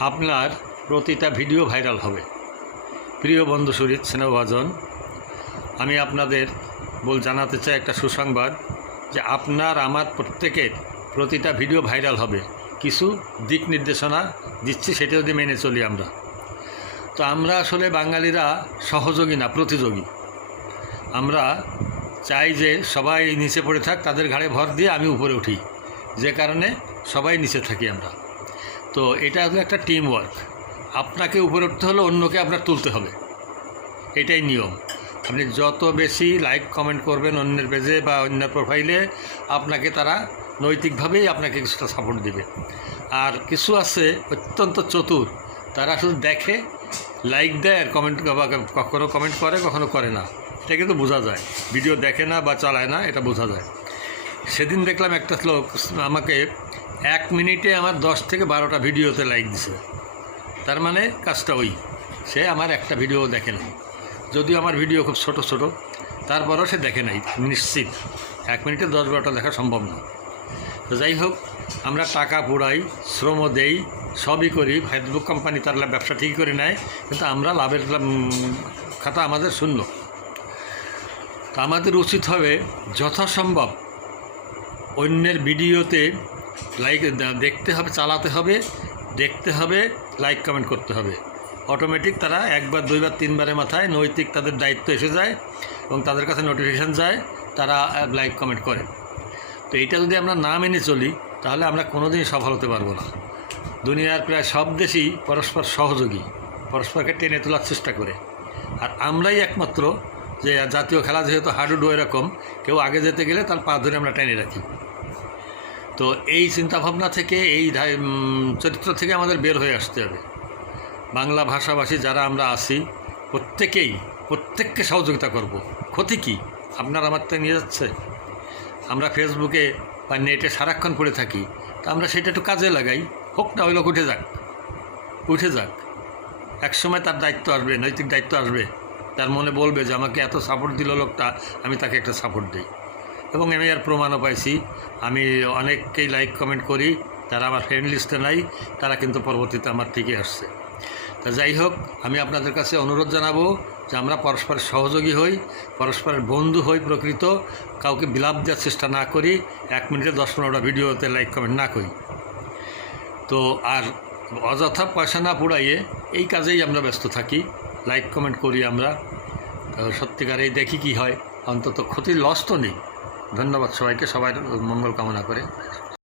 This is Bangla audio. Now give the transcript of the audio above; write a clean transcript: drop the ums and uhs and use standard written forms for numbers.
আপনার প্রতিটা ভিডিও ভাইরাল হবে। প্রিয় বন্ধু সুরিত স্নেহভাজন, আমি আপনাদের জানাতে চাই একটা সুসংবাদ যে আপনার আমার প্রত্যেকের প্রতিটা ভিডিও ভাইরাল হবে। কিছু দিক নির্দেশনা দিচ্ছি, সেটা যদি মেনে চলি আমরা, তো আমরা আসলে বাঙালিরা সহযোগী না, প্রতিযোগী। আমরা চাই যে সবাই নিচে পড়ে থাক, তাদের ঘাড়ে ভর দিয়ে আমি উপরে উঠি, যে কারণে সবাই নিচে থাকি আমরা। তো এটা হলো একটা টিম ওয়ার্ক। আপনাকে উপরে উঠতে হলে অন্যকে আপনার তুলতে হবে, এটাই নিয়ম। আপনি যত বেশি লাইক কমেন্ট করবেন অন্যের পেজে বা অন্যের প্রোফাইলে, আপনাকে তারা নৈতিকভাবেই আপনাকে কিছুটা সাপোর্ট দিবে। আর কিছু আছে অত্যন্ত চতুর, তারা শুধু দেখে, লাইক দেয় আর কমেন্ট, কখনো কমেন্ট করে কখনো করে না। এটা কিন্তু বোঝা যায়, ভিডিও দেখে না বা চালায় না, এটা বোঝা যায়। সেদিন দেখলাম একটা লোক আমাকে 1 মিনিটে আমার 10 থেকে 12টা ভিডিওতে লাইক দিছে। তার মানে কাজটা ওই, সে আমার একটা ভিডিও দেখে নাই, যদিও আমার ভিডিও খুব ছোট ছোট, তারপরও সে দেখে নাই। নিশ্চিত 1 মিনিটে 10-12টা দেখা সম্ভব না। তো যাই হোক, আমরা টাকা পোড়াই, শ্রম দেই, সবই করি। ফেসবুক কোম্পানি তার ব্যবসা ঠিকই করে নেয়, কিন্তু আমরা লাভের খাতা আমাদের শূন্য। তো আমাদের উচিত হবে যথাসম্ভব অন্যের ভিডিওতে লাইক দেখতে হবে, চালাতে হবে, দেখতে হবে, লাইক কমেন্ট করতে হবে। অটোমেটিক তারা 1 বার 2 বার 3 বারের মাথায় নৈতিক তাদের দায়িত্ব এসে যায় এবং তাদের কাছে নোটিফিকেশান যায়, তারা লাইক কমেন্ট করে। তো এইটা যদি আমরা না মেনে চলি, তাহলে আমরা কোনোদিনই সফল হতে পারবো না। দুনিয়ার প্রায় সব দেশই পরস্পর সহযোগী, পরস্পরকে টেনে তোলার চেষ্টা করে। আর আমরাই একমাত্র যে জাতীয় খেলা যেহেতু হাডুডু এরকম, কেউ আগে যেতে গেলে তার পা ধরে আমরা টেনে রাখি। তো এই চিন্তাভাবনা থেকে, এই চরিত্র থেকে আমাদের বের হয়ে আসতে হবে। বাংলা ভাষাভাষী যারা আমরা আছি, প্রত্যেককে সহযোগিতা করব। ক্ষতি কী? আপনার আমার তো নিয়ে যাচ্ছে। আমরা ফেসবুকে বা নেটে সারাক্ষণ পড়ে থাকি, তা আমরা সেটা একটু কাজে লাগাই। হোক না ওই লোক উঠে যাক, একসময় তার দায়িত্ব আসবে, নৈতিক দায়িত্ব আসবে। তার মনে বলবে যে আমাকে এত সাপোর্ট দিল লোকটা, আমি তাকে একটা সাপোর্ট দিই। এবং আমি আর প্রমাণও পাইছি। আমি অনেককেই লাইক কমেন্ট করি, তারা আমার ফ্রেন্ড লিস্টে নাই, তারা কিন্তু পরবর্তীতে আমার ঠিকই আসছে। তা যাই হোক, আমি আপনাদের কাছে অনুরোধ জানাবো যে আমরা পরস্পরের সহযোগী হই, পরস্পরের বন্ধু হই প্রকৃত, কাউকে বিলাপ দেওয়ার চেষ্টা না করি, 1 মিনিটে 10-15টা ভিডিওতে লাইক কমেন্ট না করি। তো আর অযথা পয়সা না পুড়াইয়ে এই কাজেই আমরা ব্যস্ত থাকি, লাইক কমেন্ট করি আমরা। সত্যিকারেই দেখি কি হয়, অন্তত ক্ষতির লস তো নেই। ধন্যবাদ সবাইকে, সবাই মঙ্গল কামনা করে।